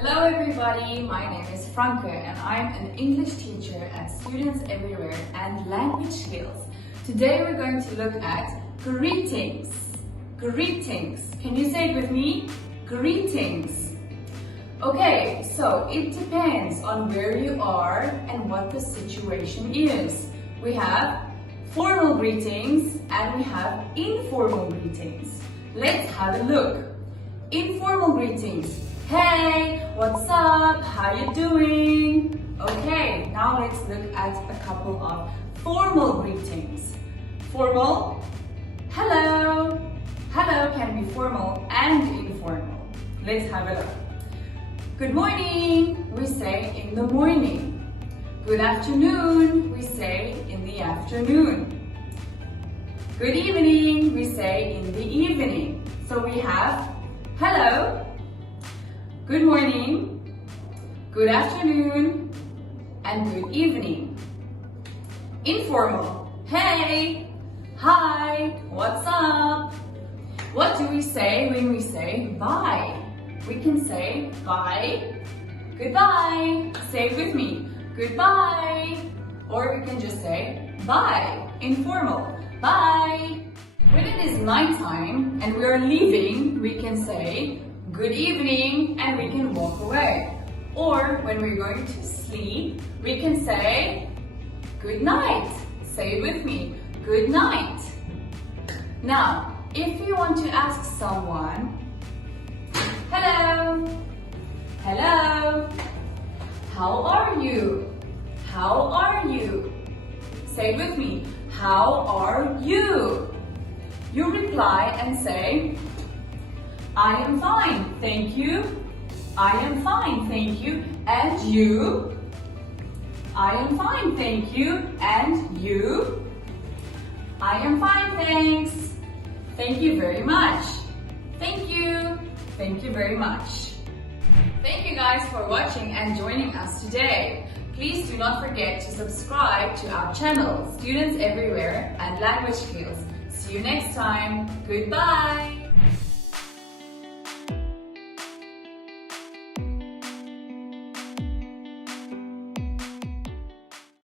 Hello everybody, my name is Franke and I'm an English teacher at Students Everywhere and Language Skills. Today we're going to look at greetings. Greetings. Can you say it with me? Greetings. Okay, so it depends on where you are and what the situation is. We have formal greetings and we have informal greetings. Let's have a look. Informal greetings. Hey, what's up? How you doing? Okay, now let's look at a couple of formal greetings. Formal, hello. Hello can be formal and informal. Let's have a look. Good morning, we say in the morning. Good afternoon, we say in the afternoon. Good evening, we say in the evening. So we have hello, good morning, good afternoon, and good evening. Informal, hey, hi, what's up? What do we say when we say bye? We can say bye, goodbye. Say it with me, goodbye. Or we can just say bye, informal, bye. When it is nighttime and we are leaving, we can say good evening and we can walk away. Or when we're going to sleep, we can say good night. Say it with me, good night. Now, if you want to ask someone, hello, hello, how are you? How are you? Say it with me, how are you? You reply and say, I am fine, thank you. I am fine, thank you. And you? I am fine, thank you. And you? I am fine, thanks. Thank you very much. Thank you. Thank you very much. Thank you guys for watching and joining us today. Please do not forget to subscribe to our channel, Students Everywhere and Language Skills. See you next time. Goodbye.